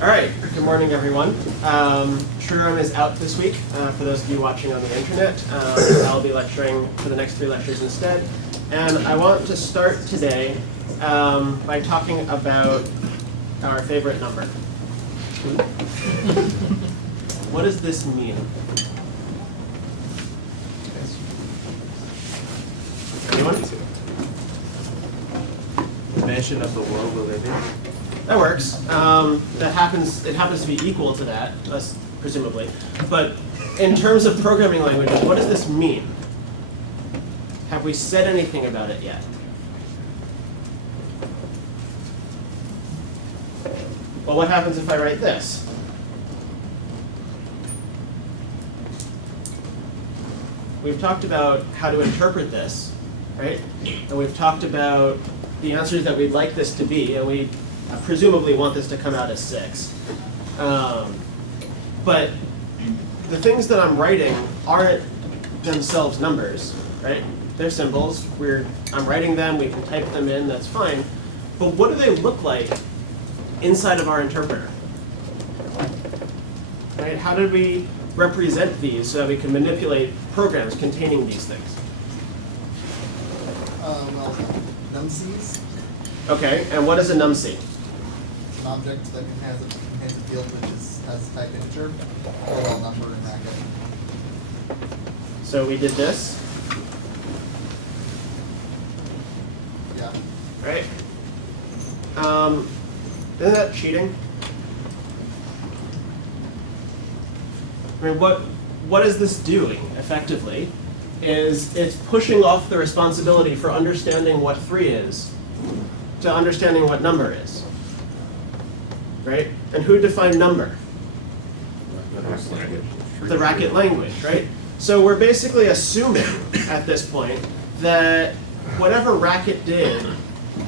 All right, good morning, everyone. Shuram is out this week, for those of you watching on the internet. I'll be lecturing for the next 3 lectures instead. And I want to start today by talking about our favorite number. What does this mean? Anyone? Dimension of the world we live in. That works. It happens to be equal to that, presumably. But in terms of programming languages, what does this mean? Have we said anything about it yet? Well, what happens if I write this? We've talked about how to interpret this, right? And we've talked about the answers that we'd like this to be, and we presumably want this to come out as 6. But the things that I'm writing aren't themselves numbers, right? They're symbols. I'm writing them, we can type them in, that's fine. But what do they look like inside of our interpreter? Right? How did we represent these so that we can manipulate programs containing these things? Well, numcs. Okay, and what is a numc? It's an object that contains a field which has type integer, or number in bracket. So we did this, Yeah. right? Isn't that cheating? I mean, what is this doing, effectively, is it's pushing off the responsibility for understanding what 3 is to understanding what number is, right? And who defined number? The Racket language, right? So we're basically assuming at this point that whatever Racket did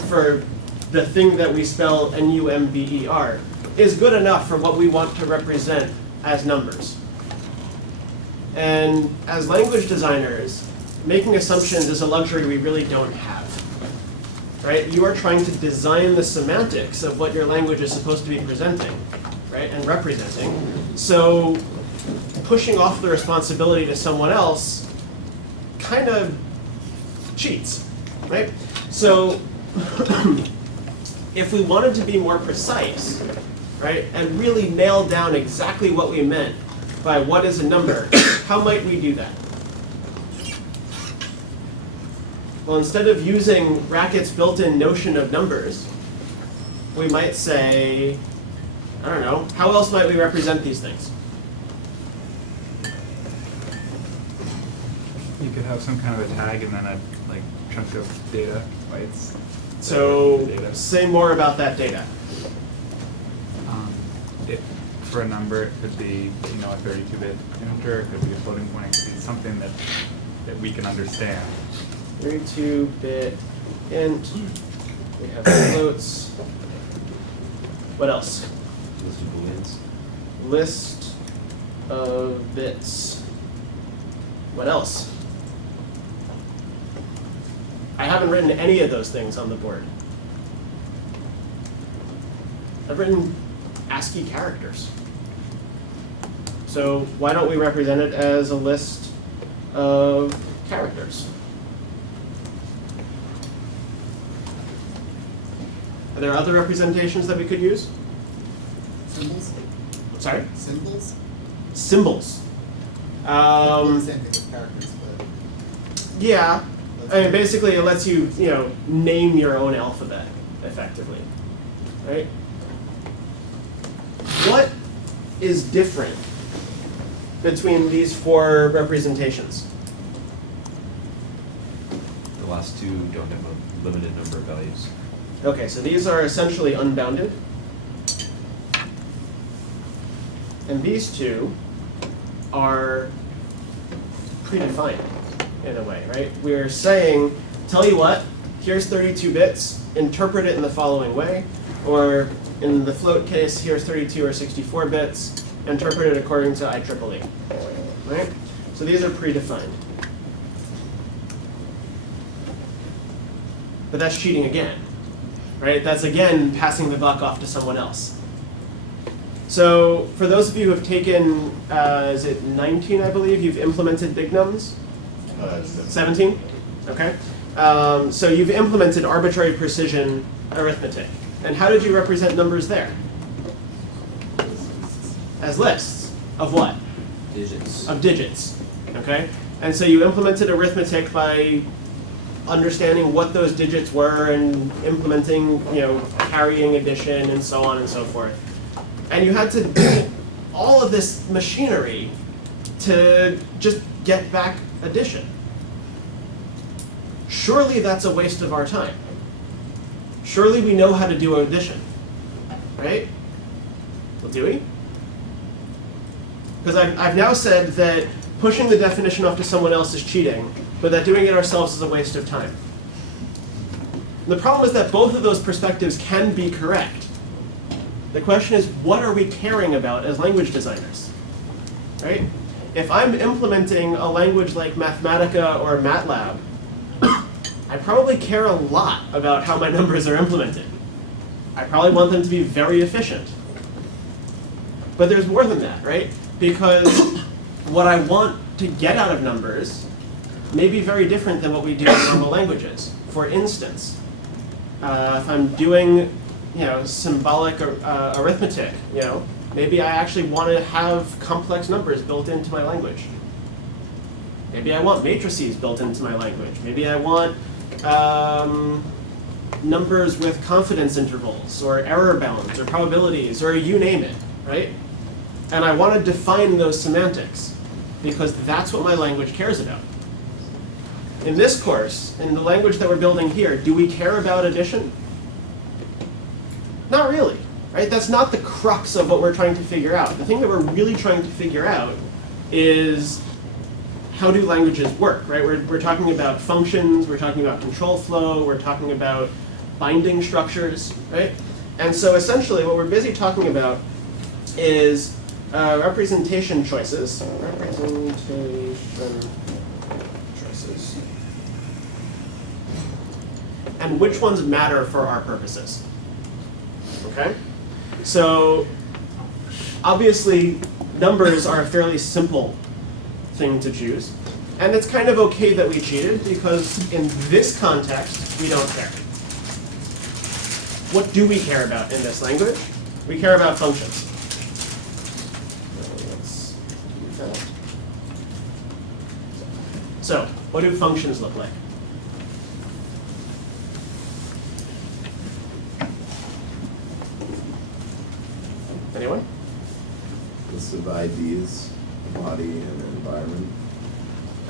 for the thing that we spell N-U-M-B-E-R is good enough for what we want to represent as numbers. And as language designers, making assumptions is a luxury we really don't have, right? You are trying to design the semantics of what your language is supposed to be presenting, right, and representing. So pushing off the responsibility to someone else kind of cheats, right? So if we wanted to be more precise, right, and really nail down exactly what we meant by what is a number, how might we do that? Well, instead of using Racket's built-in notion of numbers, we might say, I don't know, how else might we represent these things? You could have some kind of a tag and then a chunk of data bytes. So Data. say more about that data. For a number, it could be a 32-bit integer. It could be a floating point. It could be something that we can understand. 32-bit int. We have floats. What else? List of booleans. List of bits. What else? I haven't written any of those things on the board. I've written ASCII characters. So why don't we represent it as a list of characters? Are there other representations that we could use? Symbols? Sorry? Symbols? Symbols. Same thing with characters, but Yeah. I mean, basically, it lets you, name your own alphabet, effectively, right? What is different between these 4 representations? The last 2 don't have a limited number of values. Okay, so these are essentially unbounded. And these 2 are predefined in a way, right? We're saying, tell you what, here's 32 bits, interpret it in the following way, or in the float case, here's 32 or 64 bits, interpret it according to IEEE, right? So these are predefined. But that's cheating again, right? That's again passing the buck off to someone else. So for those of you who have taken, is it 19, I believe, you've implemented big nums? 17? Okay. So you've implemented arbitrary precision arithmetic. And how did you represent numbers there? As lists. Of what? Digits. Of digits. Okay? And so you implemented arithmetic by understanding what those digits were and implementing, carrying addition and so on and so forth. And you had to do all of this machinery to just get back addition. Surely that's a waste of our time. Surely we know how to do addition, right? Well, do we? Because I've now said that pushing the definition off to someone else is cheating, but that doing it ourselves is a waste of time. The problem is that both of those perspectives can be correct. The question is, what are we caring about as language designers, right? If I'm implementing a language like Mathematica or MATLAB, I probably care a lot about how my numbers are implemented. I probably want them to be very efficient. But there's more than that, right? Because what I want to get out of numbers may be very different than what we do in normal languages. For instance, if I'm doing symbolic arithmetic, maybe I actually want to have complex numbers built into my language. Maybe I want matrices built into my language. Maybe I want numbers with confidence intervals, or error bounds, or probabilities, or you name it, right? And I want to define those semantics, because that's what my language cares about. In this course, in the language that we're building here, do we care about addition? Not really, right? That's not the crux of what we're trying to figure out. The thing that we're really trying to figure out is, how do languages work, right? We're talking about functions, we're talking about control flow, we're talking about binding structures, right? And so essentially what we're busy talking about is representation choices. Representation choices. And which ones matter for our purposes. Okay? So obviously numbers are a fairly simple thing to choose. And it's kind of okay that we cheated, because in this context, we don't care. What do we care about in this language? We care about functions. Let's do that. So, what do functions look like? Anyone? List of IDs, body, and environment.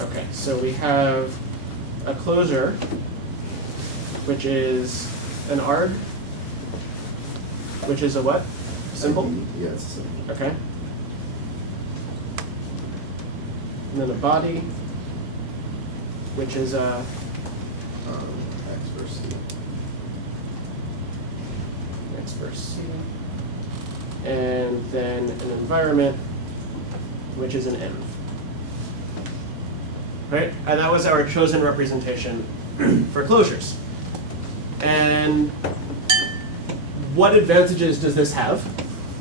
Okay, so we have a closure, which is an arg, which is a what? Symbol? Yes. Okay. And then a body, which is a X versus C. X versus C. And then an environment, which is an env. Right? And that was our chosen representation for closures. And what advantages does this have?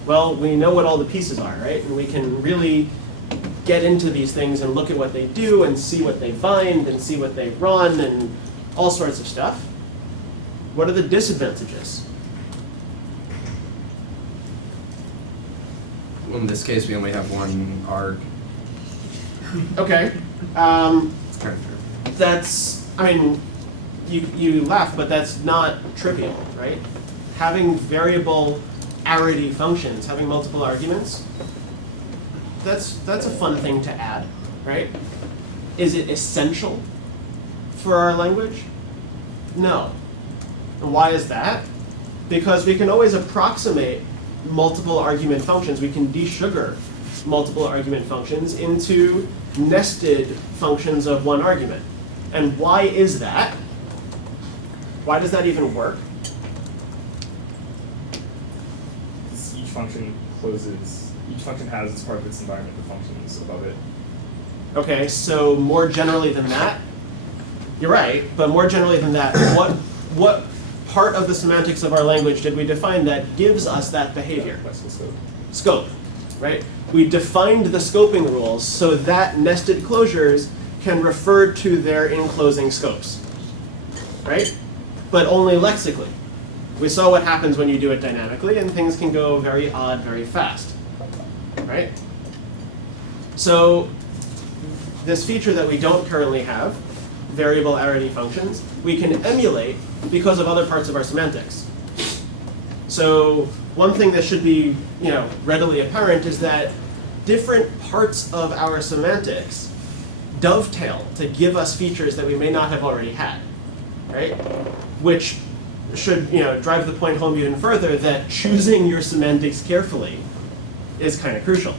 Well, we know what all the pieces are, right? And we can really get into these things and look at what they do and see what they bind and see what they run and all sorts of stuff. What are the disadvantages? In this case, we only have one arg. Okay. It's kind of true. That's, I mean, you laugh, but that's not trivial, right? Having variable arity functions, having multiple arguments, that's a fun thing to add, right? Is it essential for our language? No. And why is that? Because we can always approximate multiple argument functions. We can de-sugar multiple argument functions into nested functions of one argument. And why is that? Why does that even work? Each function closes, each function has as part of its environment the functions above it. Okay, so more generally than that, you're right, but more generally than that, what part of the semantics of our language did we define that gives us that behavior? Lexical scope. scope, right? We defined the scoping rules so that nested closures can refer to their enclosing scopes, right? But only lexically. We saw what happens when you do it dynamically, and things can go very odd very fast, right? So this feature that we don't currently have, variable arity functions, we can emulate because of other parts of our semantics. So one thing that should be, readily apparent is that different parts of our semantics dovetail to give us features that we may not have already had, right? Which should, drive the point home even further that choosing your semantics carefully is kind of crucial.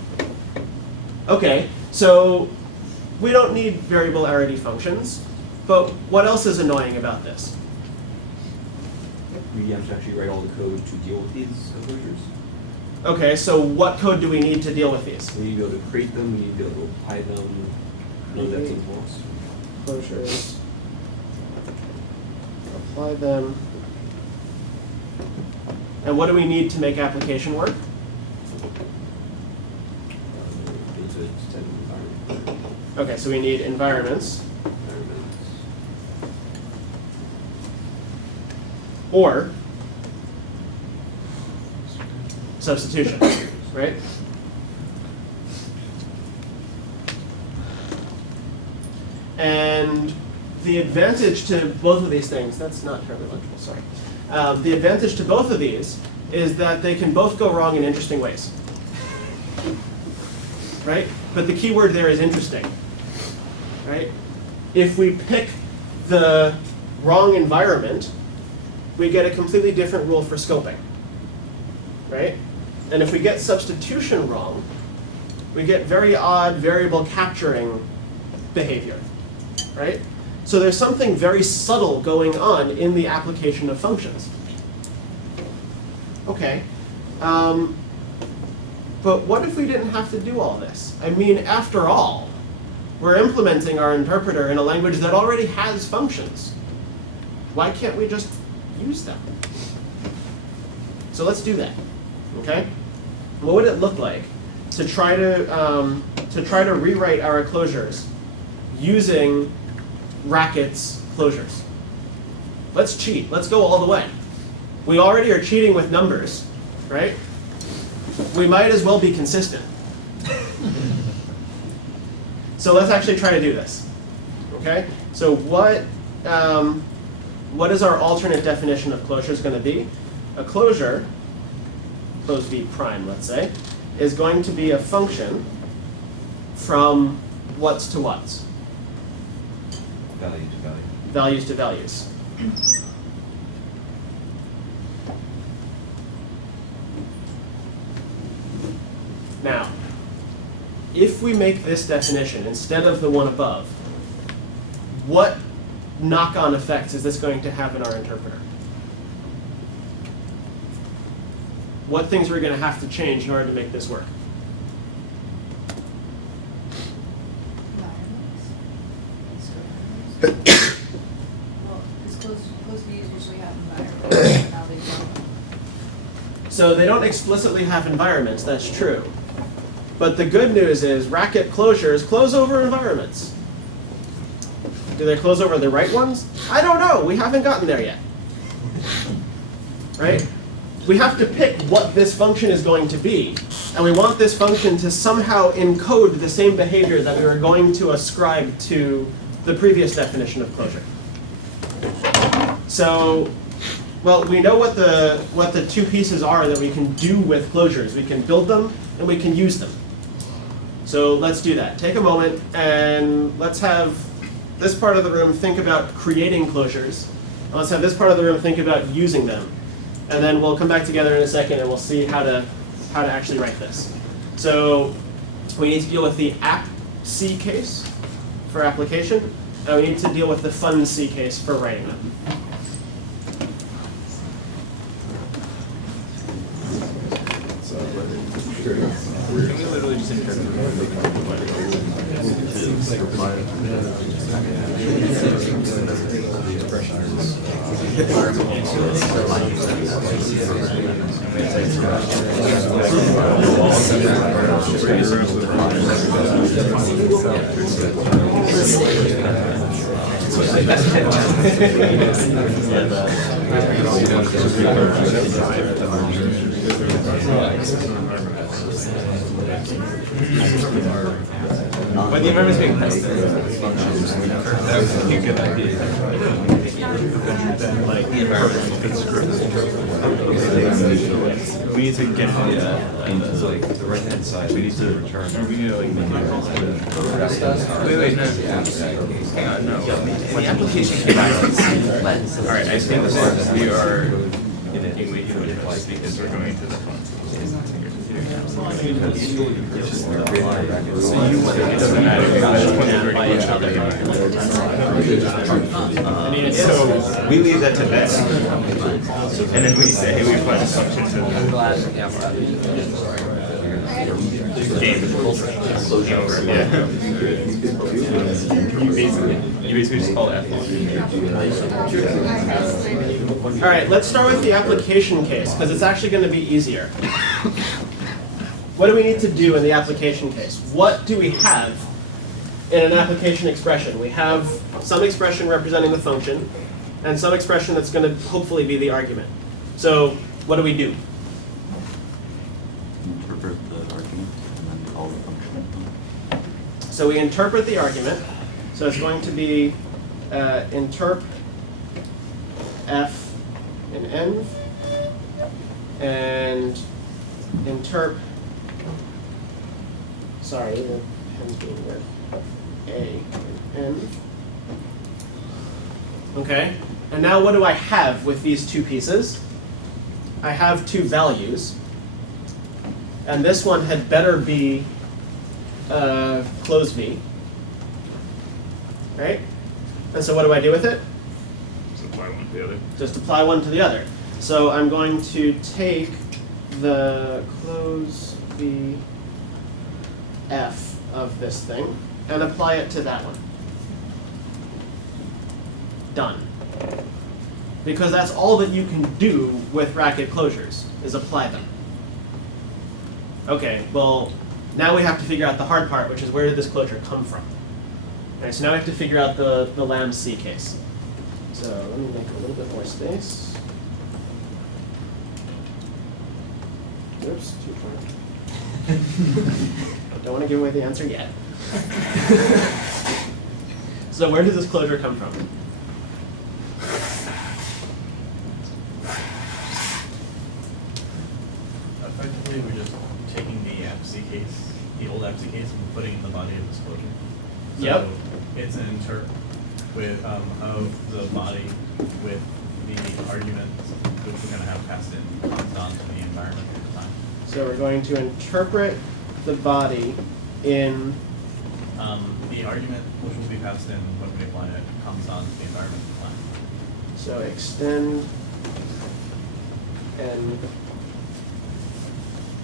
Okay, so we don't need variable arity functions, but what else is annoying about this? We have to actually write all the code to deal with these closures. Okay, so what code do we need to deal with these? We need to be able to create them, we need to be able to apply them, load that to the box. Closures. Apply them. And what do we need to make application work? It's a set environment. Okay, so we need environments or substitution, right? And the advantage to both of these things, that's not terribly legible, sorry. The advantage to both of these is that they can both go wrong in interesting ways, right? But the key word there is interesting, right? If we pick the wrong environment, we get a completely different rule for scoping, right? And if we get substitution wrong, we get very odd variable capturing behavior, right? So there's something very subtle going on in the application of functions. Okay, but what if we didn't have to do all this? I mean, after all, we're implementing our interpreter in a language that already has functions. Why can't we just use them? So let's do that, okay? What would it look like to try to rewrite our closures using Racket's closures? Let's cheat. Let's go all the way. We already are cheating with numbers, right? We might as well be consistent. So let's actually try to do this, okay? So what is our alternate definition of closures going to be? A closure, close V prime, let's say, is going to be a function from what's to what's. Value to value. Values to values. Now, if we make this definition instead of the one above, what knock-on effects is this going to have in our interpreter? What things are we going to have to change in order to make this work? Well, because closed views usually have environments, and now they don't. So they don't explicitly have environments, that's true. But the good news is Racket closures close over environments. Do they close over the right ones? I don't know, we haven't gotten there yet. Right? We have to pick what this function is going to be. And we want this function to somehow encode the same behavior that we were going to ascribe to the previous definition of closure. So, well, we know what the two pieces are that we can do with closures. We can build them and we can use them. So let's do that. Take a moment and let's have this part of the room think about creating closures. And let's have this part of the room think about using them. And then we'll come back together in a second and we'll see how to actually write this. So we need to deal with the app C case for application, and we need to deal with the fun C case for writing them. So, Can we literally just interpret When the environment's being tested, that would be a good idea. Then, like, the environment gets screwed. We need to get into like the right hand side. We need to return. Or we need to like make it. Wait, no. Hang on, no. When the application lens. All right, I think we are in an English because we're going to the front. So you it doesn't matter. So we leave that to them, and then we say, hey, we apply the assumption to the game. Over. Yeah. You basically just call it F1. All right, let's start with the application case, because it's actually going to be easier. What do we need to do in the application case? What do we have in an application expression? We have some expression representing the function, and some expression that's going to hopefully be the argument. So what do we do? Interpret the argument and then call the function. So we interpret the argument. So it's going to be interp f in env, and interp, sorry, the pen's being weird, a in env. Okay, and now what do I have with these two pieces? I have two values, and this one had better be close v, right? And so what do I do with it? So apply one to the other. Just apply one to the other. So I'm going to take the close v f of this thing and apply it to that one. Done. Because that's all that you can do with bracket closures, is apply them. Okay, well, now we have to figure out the hard part, which is where did this closure come from? All right, so now we have to figure out the lambda-c case. So let me make a little bit more space. Oops, too far. Don't want to give away the answer yet. So where does this closure come from? Effectively, we're just taking the FC case, the old FC case, and putting it in the body of this closure. So Yep. it's an interp with of the body with the argument which we're going to have passed in comes on to the environment at the time. So we're going to interpret the body in, The argument which will be passed in when we apply it comes on to the environment at the time. so extend n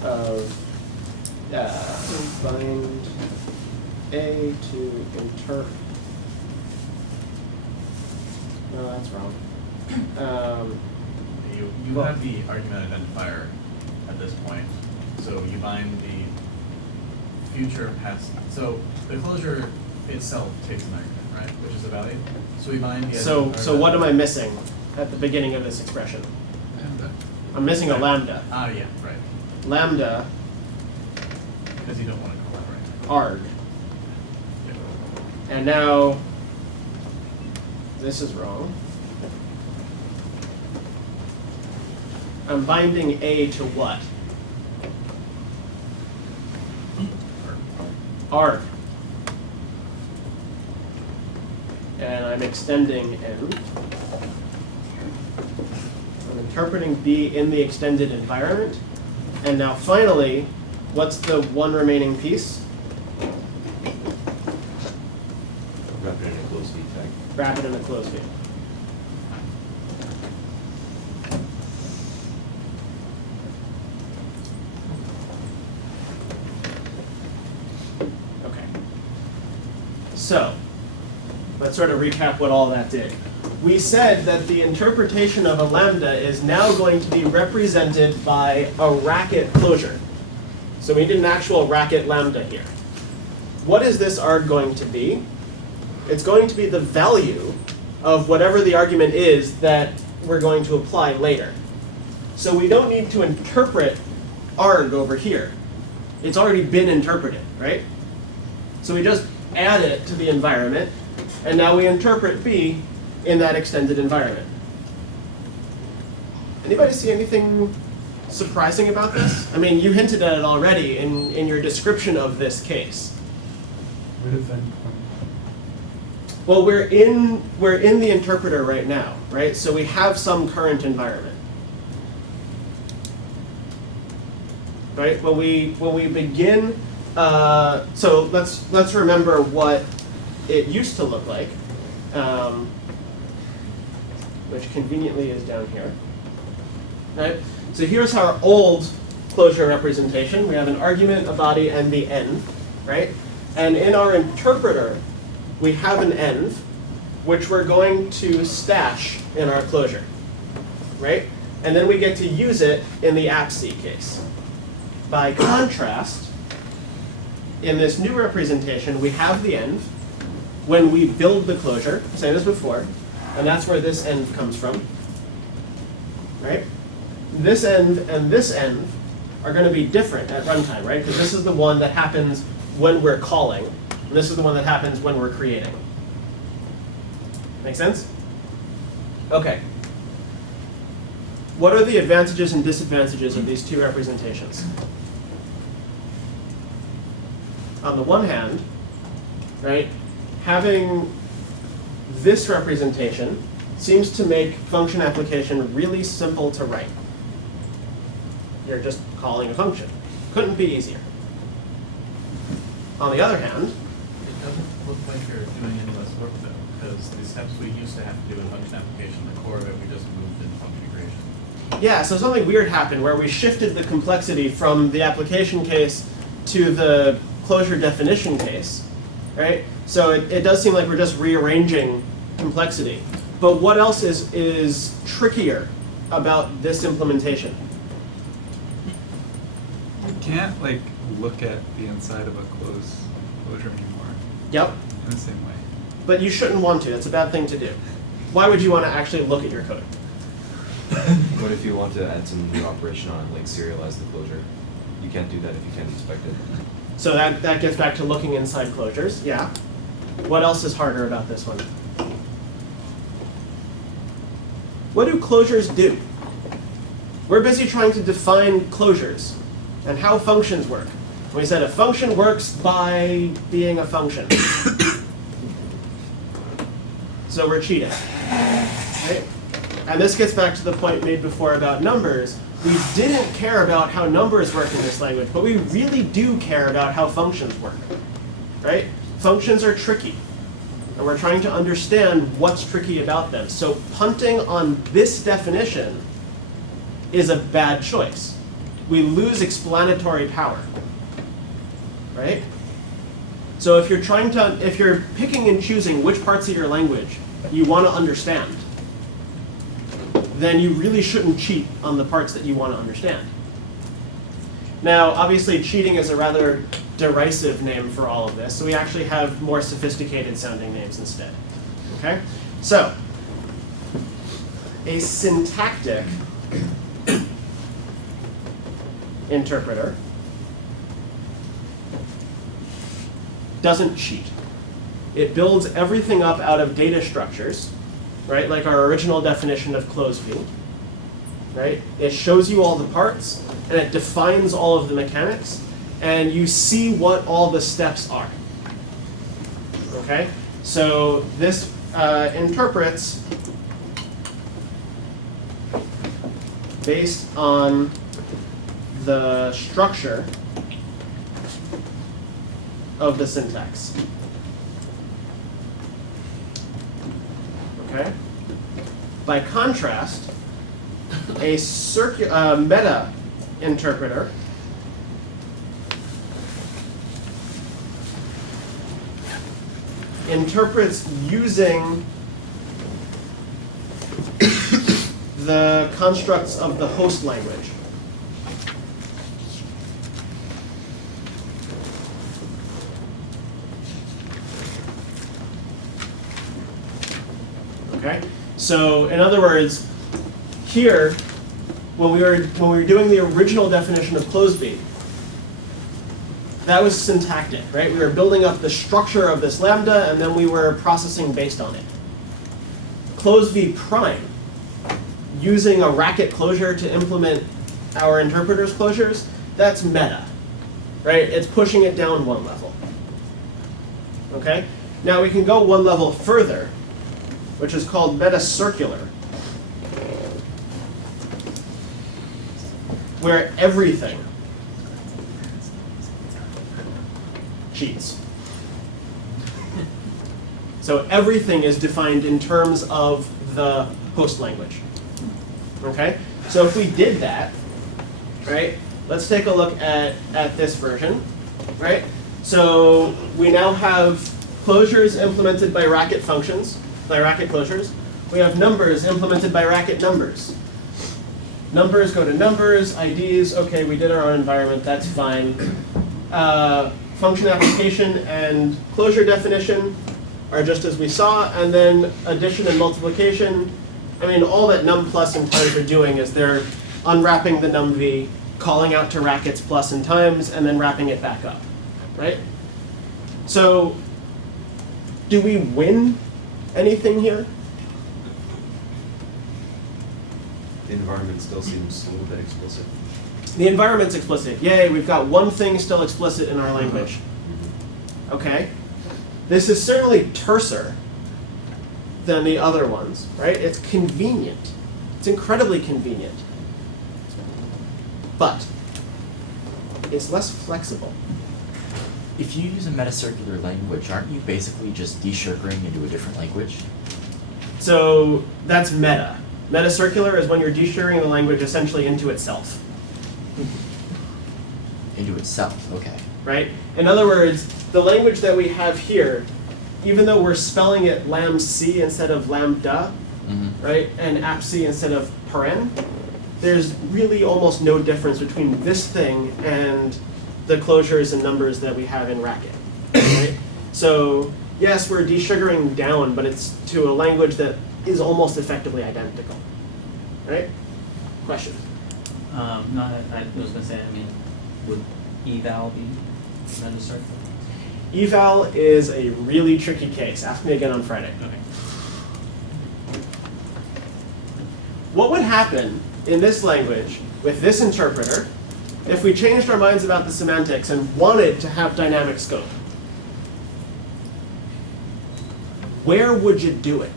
of bind A to interp. No, that's wrong. You Well- have the argument identifier at this point, so you bind the future past. So the closure itself takes an argument, right, which is a value. So we bind the So what am I missing at the beginning of this expression? I'm missing a lambda. Ah, yeah, right. Lambda Because you don't want to call that right. arg. And now this is wrong. I'm binding A to what? Arg. And I'm extending N. I'm interpreting B in the extended environment. And now finally, what's the one remaining piece? Wrap it in a closed V tag. Wrap it in a closed V. Okay. So, let's sort of recap what all that did. We said that the interpretation of a lambda is now going to be represented by a racket closure. So we need an actual racket lambda here. What is this arg going to be? It's going to be the value of whatever the argument is that we're going to apply later. So we don't need to interpret arg over here. It's already been interpreted, right? So we just add it to the environment, and now we interpret B in that extended environment. Anybody see anything surprising about this? I mean, you hinted at it already in your description of this case. Where does that come? Well, we're in the interpreter right now, right? So we have some current environment. Right? When we begin, so let's remember what it used to look like, which conveniently is down here. Right? So here's our old closure representation. We have an argument, a body, and the end, right? And in our interpreter, we have an end, which we're going to stash in our closure, right? And then we get to use it in the appc case. By contrast, in this new representation, we have the end when we build the closure, same as before, and that's where this end comes from, right? This end and this end are going to be different at runtime, right? Because this is the one that happens when we're calling, and this is the one that happens when we're creating. Make sense? Okay. What are the advantages and disadvantages of these two representations? On the one hand, right, having this representation seems to make function application really simple to write. You're just calling a function. Couldn't be easier. On the other hand, It doesn't look like you're doing any less work though, because the steps we used to have to do in function application, the core of it, we just moved in function integration. yeah, so something weird happened where we shifted the complexity from the application case to the closure definition case, right? So it does seem like we're just rearranging complexity. But what else is trickier about this implementation? You can't like look at the inside of a closure anymore Yep, in the same way. but you shouldn't want to. That's a bad thing to do. Why would you want to actually look at your code? What if you want to add some new operation on it, like serialize the closure? You can't do that if you can't inspect it. So that gets back to looking inside closures, yeah. What else is harder about this one? What do closures do? We're busy trying to define closures and how functions work. We said a function works by being a function. So we're cheating, right? And this gets back to the point made before about numbers. We didn't care about how numbers work in this language, but we really do care about how functions work, right? Functions are tricky, and we're trying to understand what's tricky about them. So punting on this definition is a bad choice. We lose explanatory power, right? So if you're picking and choosing which parts of your language you want to understand, then you really shouldn't cheat on the parts that you want to understand. Now, obviously, cheating is a rather derisive name for all of this, so we actually have more sophisticated sounding names instead. Okay? So, a syntactic interpreter doesn't cheat. It builds everything up out of data structures, right? Like our original definition of closed view, right? It shows you all the parts, and it defines all of the mechanics, and you see what all the steps are, okay? So this interprets based on the structure of the syntax. Okay? By contrast, a meta interpreter interprets using the constructs of the host language. So in other words, here, when we were doing the original definition of Closeby, that was syntactic, right? We were building up the structure of this lambda, and then we were processing based on it. Closeby prime, using a racket closure to implement our interpreter's closures, that's meta, right? It's pushing it down one level. Okay? Now we can go one level further, which is called meta-circular, where everything cheats. So everything is defined in terms of the host language. Okay? So if we did that, right, let's take a look at this version, right? So we now have closures implemented by racket functions, by racket closures. We have numbers implemented by racket numbers. Numbers go to numbers, IDs, okay, we did our own environment, that's fine. Function application and closure definition are just as we saw, and then addition and multiplication. I mean, all that num plus and times are doing is they're unwrapping the num v, calling out to rackets plus and times, and then wrapping it back up, right? So, do we win anything here? The environment still seems a little bit explicit. The environment's explicit. Yay, we've got one thing still explicit in our language. Okay? This is certainly terser than the other ones, right? It's convenient. It's incredibly convenient. But it's less flexible. If you use a metacircular language, aren't you basically just de-sugaring into a different language? So that's meta. Metacircular is when you're de-sugaring the language essentially into itself. Into itself, okay. Right? In other words, the language that we have here, even though we're spelling it lambc instead of lambda, right, and apc instead of paren, there's really almost no difference between this thing and the closures and numbers that we have in racket. Right? So yes, we're de-sugaring down, but it's to a language that is almost effectively identical. Right? Question? No, I was gonna say, I mean, would eval be metacircular? Eval is a really tricky case. Ask me again on Friday. Okay. What would happen in this language with this interpreter if we changed our minds about the semantics and wanted to have dynamic scope? Where would you do it?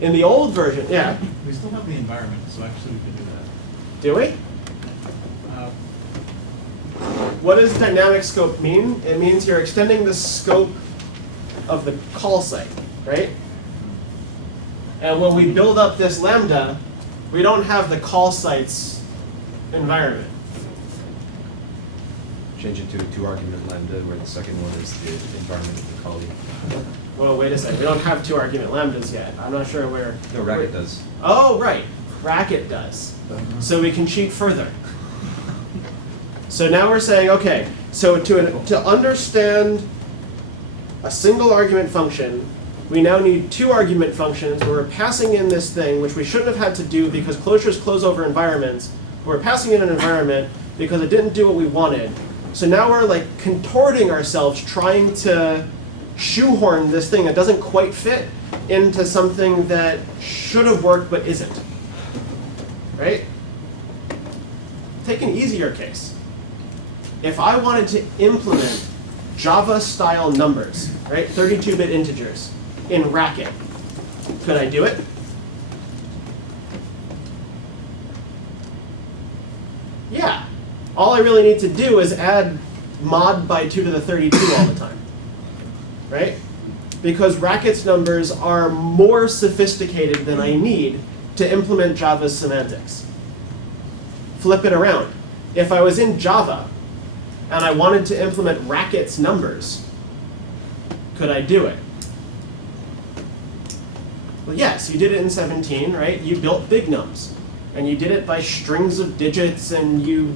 In the old version, yeah. We still have the environment, so actually we could do that. Do we? What does dynamic scope mean? It means you're extending the scope of the call site, right? And when we build up this lambda, we don't have the call site's environment. Change it to a 2-argument lambda, where the second one is the environment of the callee. Well, wait a second. We don't have 2-argument lambdas yet. I'm not sure where. No, racket does. Oh, right. Racket does. So we can cheat further. So now we're saying, okay, so to understand a single argument function, we now need 2-argument functions where we're passing in this thing, which we shouldn't have had to do because closures close over environments. We're passing in an environment because it didn't do what we wanted. So now we're like contorting ourselves trying to shoehorn this thing that doesn't quite fit into something that should have worked but isn't. Right? Take an easier case. If I wanted to implement Java-style numbers, right, 32-bit integers, in Racket, could I do it? Yeah. All I really need to do is add mod by 2 to the 32 all the time. Right? Because Racket's numbers are more sophisticated than I need to implement Java's semantics. Flip it around. If I was in Java and I wanted to implement Racket's numbers, could I do it? Well, yes, you did it in 17, right? You built big nums. And you did it by strings of digits, and you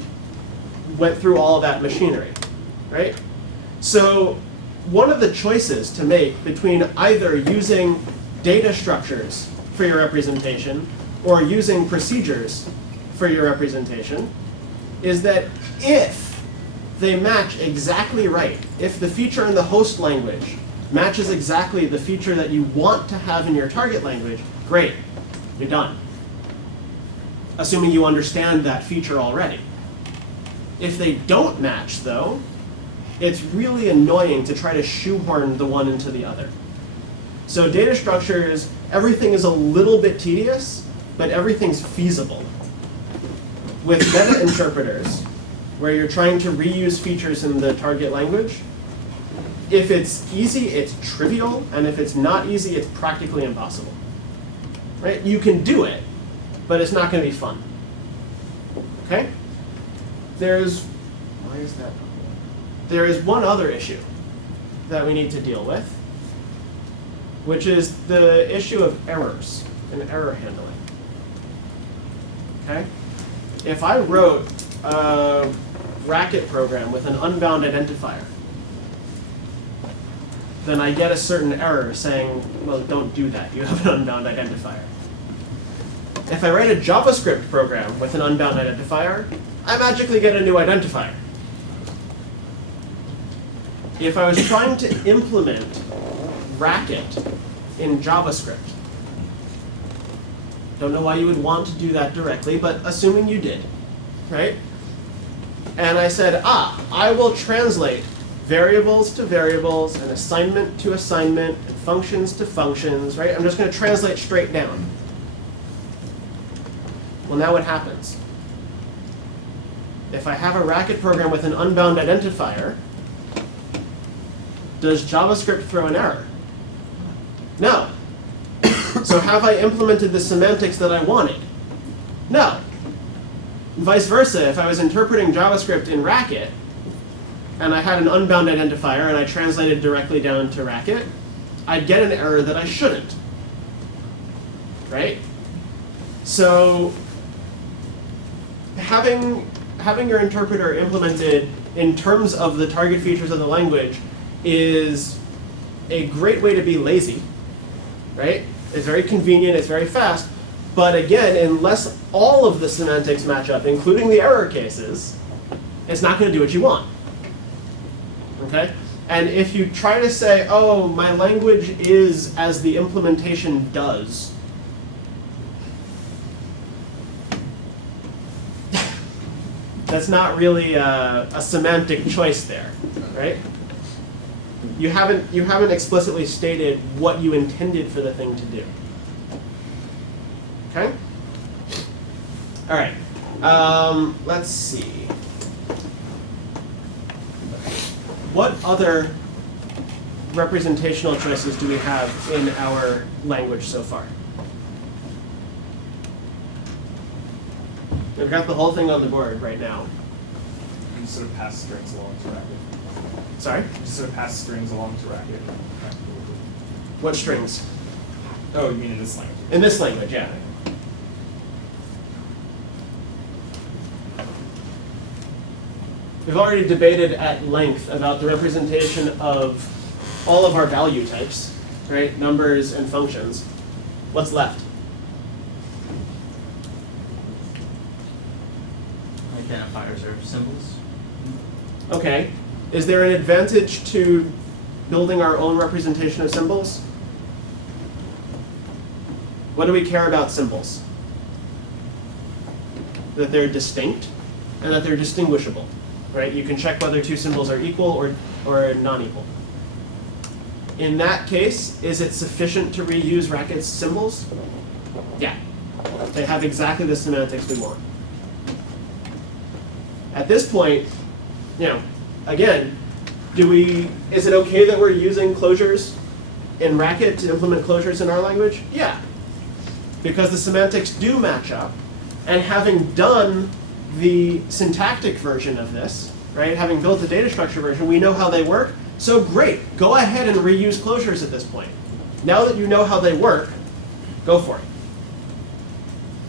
went through all of that machinery, right? So one of the choices to make between either using data structures for your representation or using procedures for your representation is that if they match exactly right, if the feature in the host language matches exactly the feature that you want to have in your target language, great, you're done. Assuming you understand that feature already. If they don't match, though, it's really annoying to try to shoehorn the one into the other. So data structures, everything is a little bit tedious, but everything's feasible. With meta interpreters, where you're trying to reuse features in the target language, if it's easy, it's trivial, and if it's not easy, it's practically impossible. Right? You can do it, but it's not going to be fun. Okay? There is one other issue that we need to deal with, which is the issue of errors and error handling. Okay? If I wrote a racket program with an unbound identifier, then I get a certain error saying, well, don't do that, you have an unbound identifier. If I write a JavaScript program with an unbound identifier, I magically get a new identifier. If I was trying to implement Racket in JavaScript, don't know why you would want to do that directly, but assuming you did, right? And I said, I will translate variables to variables, and assignment to assignment, and functions to functions, right? I'm just going to translate straight down. Well, now what happens? If I have a Racket program with an unbound identifier, does JavaScript throw an error? No. So have I implemented the semantics that I wanted? No. Vice versa, if I was interpreting JavaScript in Racket, and I had an unbound identifier and I translated directly down to Racket, I'd get an error that I shouldn't. Right? So having your interpreter implemented in terms of the target features of the language is a great way to be lazy, right? It's very convenient, it's very fast, but again, unless all of the semantics match up, including the error cases, it's not going to do what you want. Okay? And if you try to say, oh, my language is as the implementation does, that's not really a semantic choice there, right? You haven't explicitly stated what you intended for the thing to do. Okay? All right. Let's see. What other representational choices do we have in our language so far? We've got the whole thing on the board right now. You just sort of pass strings along to Racket. Sorry? You just sort of pass strings along to Racket. What strings? Oh, you mean in this language? In this language, yeah. We've already debated at length about the representation of all of our value types, right? Numbers and functions. What's left? Identifiers or symbols. Okay. Is there an advantage to building our own representation of symbols? What do we care about symbols? That they're distinct and that they're distinguishable, right? You can check whether two symbols are equal or non-equal. In that case, is it sufficient to reuse Racket's symbols? Yeah. They have exactly the semantics we want. At this point, again, is it okay that we're using closures in Racket to implement closures in our language? Yeah. Because the semantics do match up. And having done the syntactic version of this, right, having built the data structure version, we know how they work. So great, go ahead and reuse closures at this point. Now that you know how they work, go for it.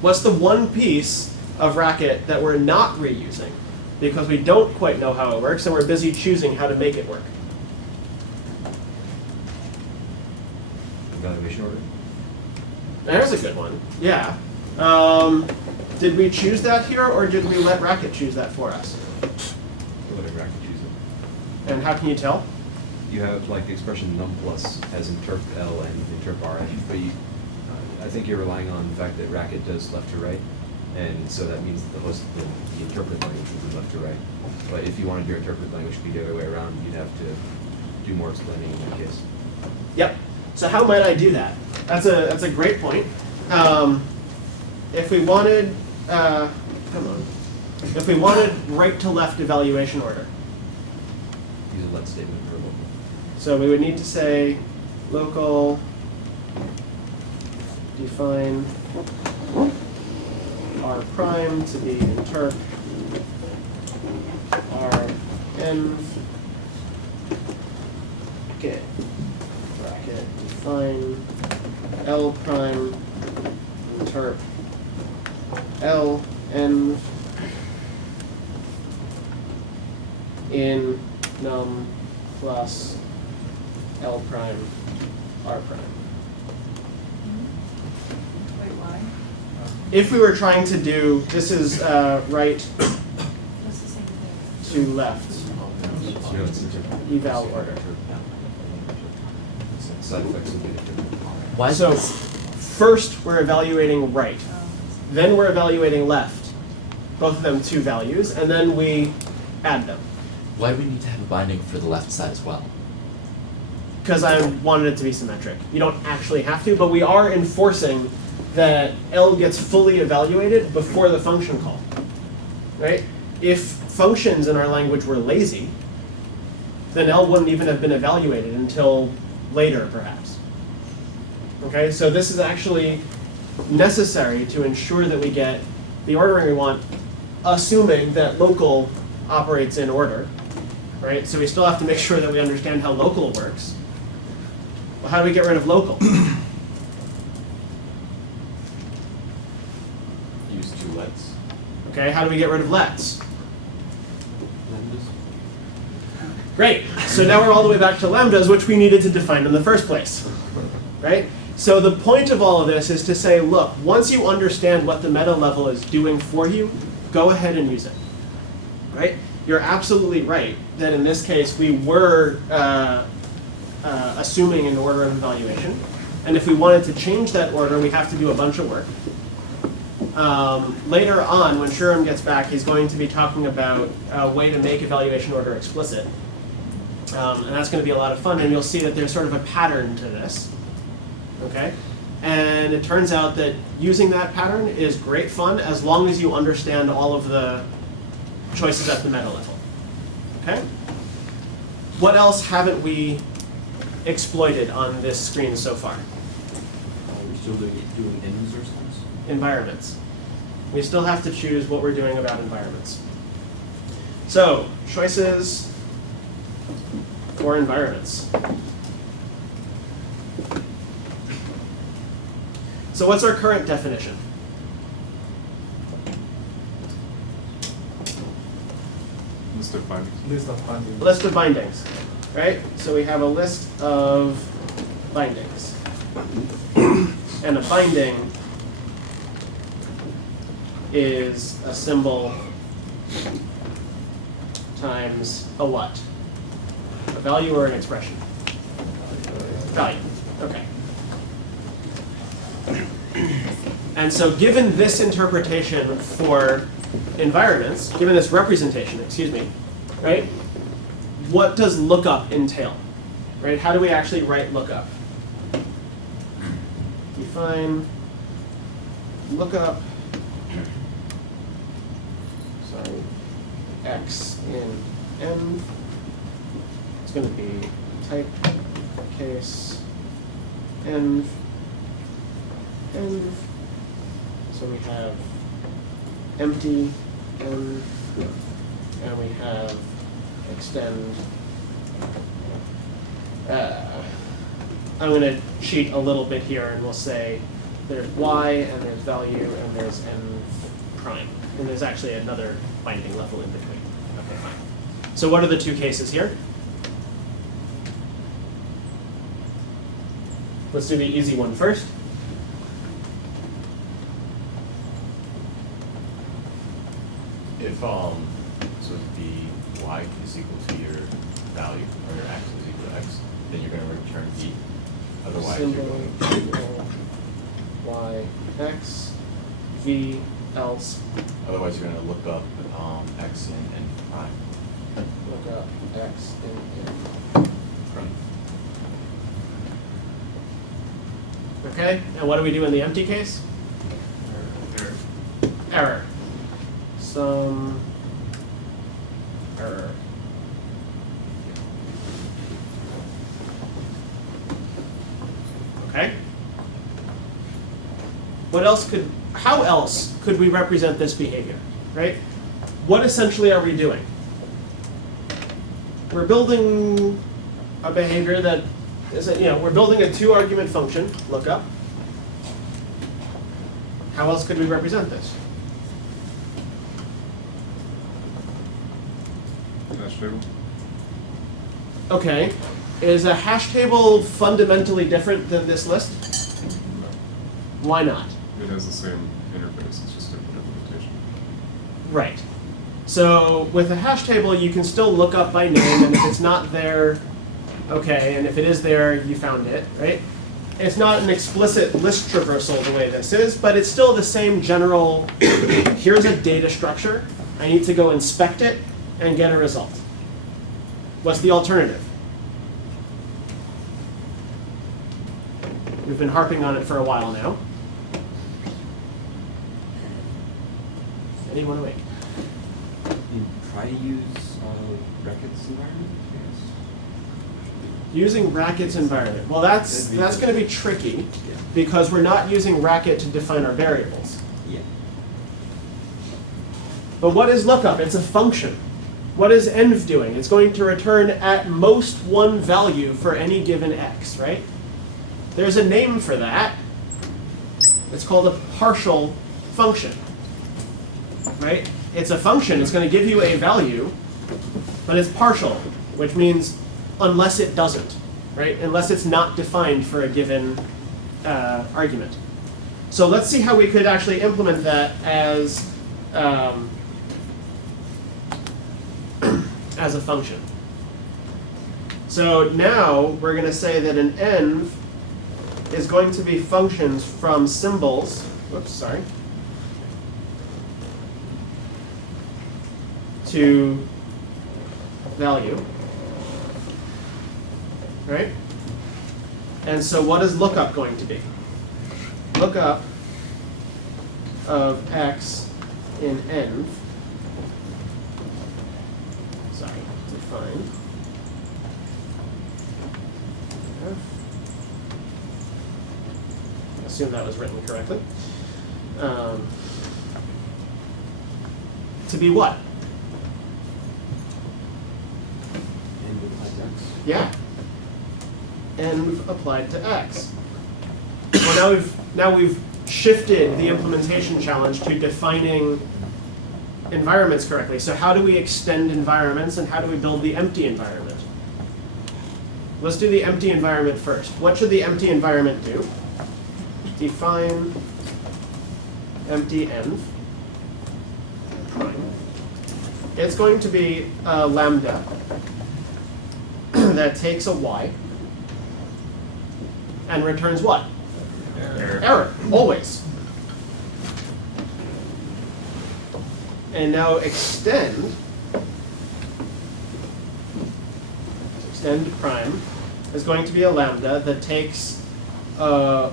What's the one piece of Racket that we're not reusing? Because we don't quite know how it works and we're busy choosing how to make it work. evaluation order? There's a good one. Yeah. Did we choose that here, or did we let Racket choose that for us? Or whatever I could use it. And how can you tell? You have like the expression num plus as interp L and interp R, but you, I think you're relying on the fact that Racket does left to right, and so that means that the interpret language would be left to right. But if you wanted your interpret language to be the other way around, you'd have to do more explaining in that case. Yep. So how might I do that? That's a great point. If we wanted, if we wanted right to left evaluation order, Use a let statement for local. so we would need to say local define R prime to be interp R n okay bracket define L prime interp L n in num plus L prime R prime. Wait, why? If we were trying to do, this is right That's the same thing. to left No, it's interp. eval order. Side effects would be different. Why is So this, first we're evaluating right, Oh, then we're evaluating left, both of them 2 values, and then we add them. why do we need to have a binding for the left side as well? Because I wanted it to be symmetric. You don't actually have to, but we are enforcing that L gets fully evaluated before the function call, right? If functions in our language were lazy, then L wouldn't even have been evaluated until later, perhaps. Okay, so this is actually necessary to ensure that we get the ordering we want, assuming that local operates in order, right? So we still have to make sure that we understand how local works. Well, how do we get rid of local? Use 2 lets. Okay, how do we get rid of lets? Great, so now we're all the way back to lambdas, which we needed to define in the first place, right? So the point of all of this is to say, look, once you understand what the meta level is doing for you, go ahead and use it, right? You're absolutely right that in this case we were assuming an order of evaluation, and if we wanted to change that order, we have to do a bunch of work. Later on, when Shuram gets back, he's going to be talking about a way to make evaluation order explicit. And that's going to be a lot of fun, and you'll see that there's sort of a pattern to this. Okay? And it turns out that using that pattern is great fun as long as you understand all of the choices at the meta level. Okay? What else haven't we exploited on this screen so far? We're still doing ends or something? Environments. We still have to choose what we're doing about environments. So, choices for environments. So what's our current definition? List of bindings. List of bindings. List of bindings, right? So we have a list of bindings. And a binding is a symbol times a what? A value or an expression? Value, okay. And so given this interpretation for environments, given this representation, excuse me, right? What does lookup entail? Right? How do we actually write lookup? Define lookup, sorry, x in n. It's going to be type case env. So we have empty env, and we have extend. I'm going to cheat a little bit here, and we'll say there's y, and there's value, and there's n prime. And there's actually another binding level in between. Okay, fine. So what are the 2 cases here? Let's do the easy one first. If so if the y is equal to your value, or your x is equal to x, then you're gonna return v. Otherwise, you're Symbol going, equal y x v else otherwise you're gonna look up x in n prime. look up x in n. Right. Okay, and what do we do in the empty case? Error. Some error. Okay. How else could we represent this behavior, right? What essentially are we doing? We're building a behavior that is, we're building a 2-argument function, lookup. How else could we represent this? Hash table? Okay, is a hash table fundamentally different than this list? No. Why not? It has the same interface, it's just different implementation. Right. So with a hash table, you can still look up by name, and if it's not there, okay, and if it is there, you found it, right? It's not an explicit list traversal the way this is, but it's still the same general, here's a data structure, I need to go inspect it and get a result. What's the alternative? We've been harping on it for a while now. Anyone awake? Try to use brackets environment, Using Racket's environment. Well, that's going to be tricky Yeah. because we're not using Racket to define our variables. Yeah. But what is lookup? It's a function. What is env doing? It's going to return at most one value for any given x, right? There's a name for that. It's called a partial function, right? It's a function. It's going to give you a value, but it's partial, which means unless it doesn't, right? Unless it's not defined for a given argument. So let's see how we could actually implement that as a function. So now we're going to say that an env is going to be functions from symbols. Whoops, sorry. To value. Right? And so what is lookup going to be? Lookup of x in env. Sorry, define. Assume that was written correctly. To be what? And with x. Yeah. Env applied to x. Well, now we've shifted the implementation challenge to defining environments correctly. So how do we extend environments and how do we build the empty environment? Let's do the empty environment first. What should the empty environment do? Define empty env prime. It's going to be a lambda that takes a y and returns what? Error, always. And now extend prime is going to be a lambda that takes a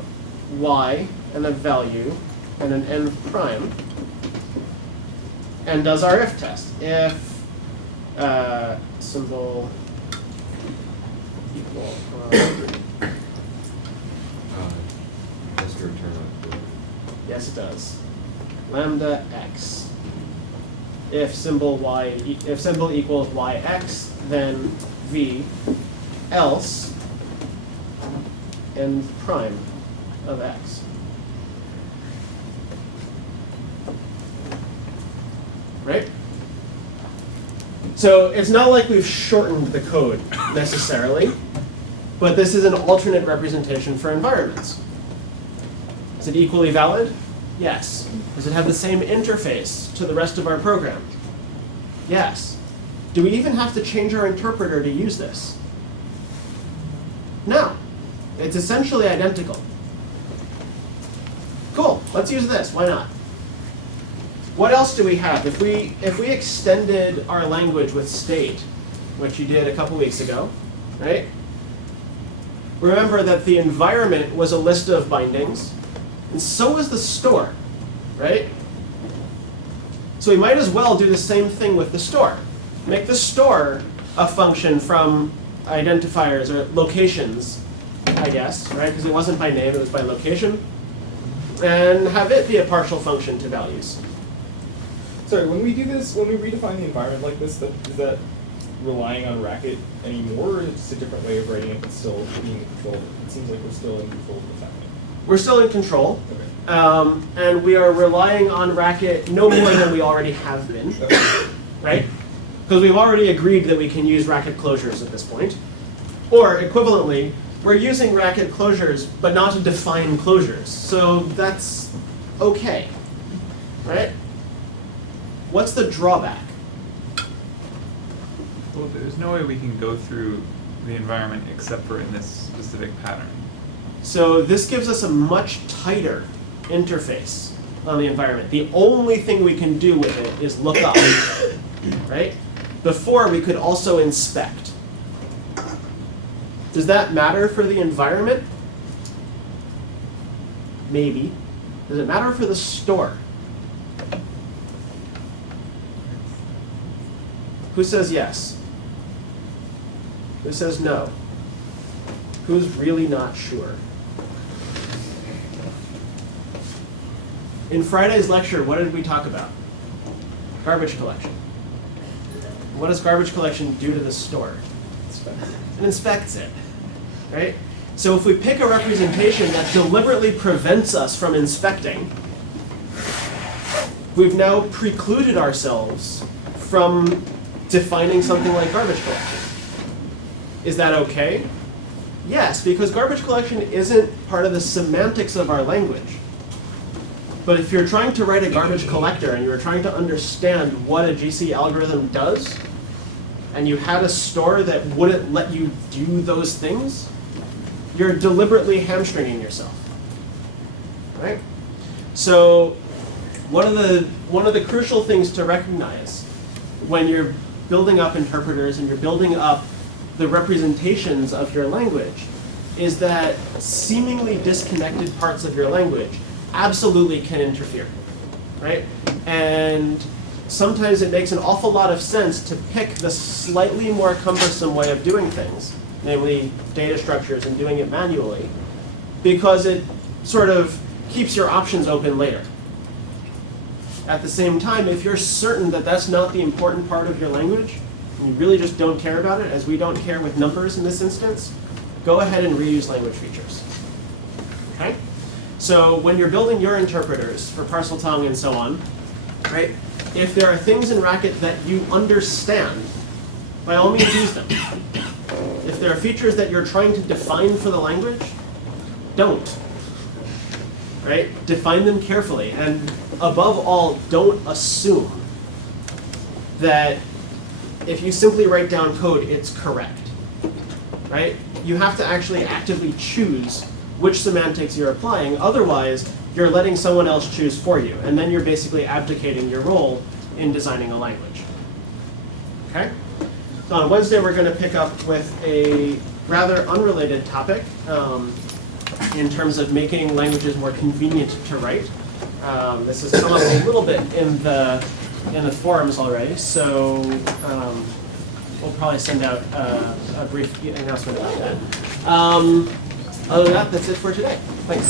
y and a value and an n prime and does our if test. If symbol equal Has to return on. yes, it does. Lambda x. If symbol equals yx, then v, else n prime of x. Right? So it's not like we've shortened the code necessarily, But this is an alternate representation for environments. Is it equally valid? Yes. Does it have the same interface to the rest of our program? Yes. Do we even have to change our interpreter to use this? No. It's essentially identical. Cool. Let's use this. Why not? What else do we have? If we extended our language with state, which you did a couple weeks ago, right? Remember that the environment was a list of bindings, and so was the store, right? So we might as well do the same thing with the store. Make the store a function from identifiers or locations, I guess, right? Because it wasn't by name, it was by location. And have it be a partial function to values. Sorry, when we do this, when we redefine the environment like this, is that relying on Racket anymore, or is it just a different way of writing it but still being in control? It seems like we're still in control of what's happening. We're still in control. Okay. And we are relying on Racket no more than we already have been, right? Because we've already agreed that we can use Racket closures at this point. Or equivalently, we're using Racket closures, but not to define closures. So that's okay, right? What's the drawback? Well, there's no way we can go through the environment except for in this specific pattern. So this gives us a much tighter interface on the environment. The only thing we can do with it is look up, right? Before, we could also inspect. Does that matter for the environment? Maybe. Does it matter for the store? Who says yes? Who says no? Who's really not sure? In Friday's lecture, what did we talk about? Garbage collection. What does garbage collection do to the store? It inspects it, right? So if we pick a representation that deliberately prevents us from inspecting, we've now precluded ourselves from defining something like garbage collection. Is that okay? Yes, because garbage collection isn't part of the semantics of our language. But if you're trying to write a garbage collector and you're trying to understand what a GC algorithm does, and you had a store that wouldn't let you do those things, you're deliberately hamstringing yourself, right? So one of the crucial things to recognize when you're building up interpreters and you're building up the representations of your language is that seemingly disconnected parts of your language absolutely can interfere, right? And sometimes it makes an awful lot of sense to pick the slightly more cumbersome way of doing things, namely data structures and doing it manually, because it sort of keeps your options open later. At the same time, if you're certain that that's not the important part of your language, and you really just don't care about it, as we don't care with numbers in this instance, go ahead and reuse language features, okay? So when you're building your interpreters for Parseltongue and so on, right? If there are things in Racket that you understand, by all means use them. If there are features that you're trying to define for the language, don't. Right? Define them carefully. And above all, don't assume that if you simply write down code, it's correct. Right? You have to actually actively choose which semantics you're applying. Otherwise, you're letting someone else choose for you. And then you're basically abdicating your role in designing a language. Okay? So on Wednesday, we're going to pick up with a rather unrelated topic in terms of making languages more convenient to write. This has come up a little bit in the forums already, so we'll probably send out a brief announcement about that. Other than that, that's it for today. Thanks.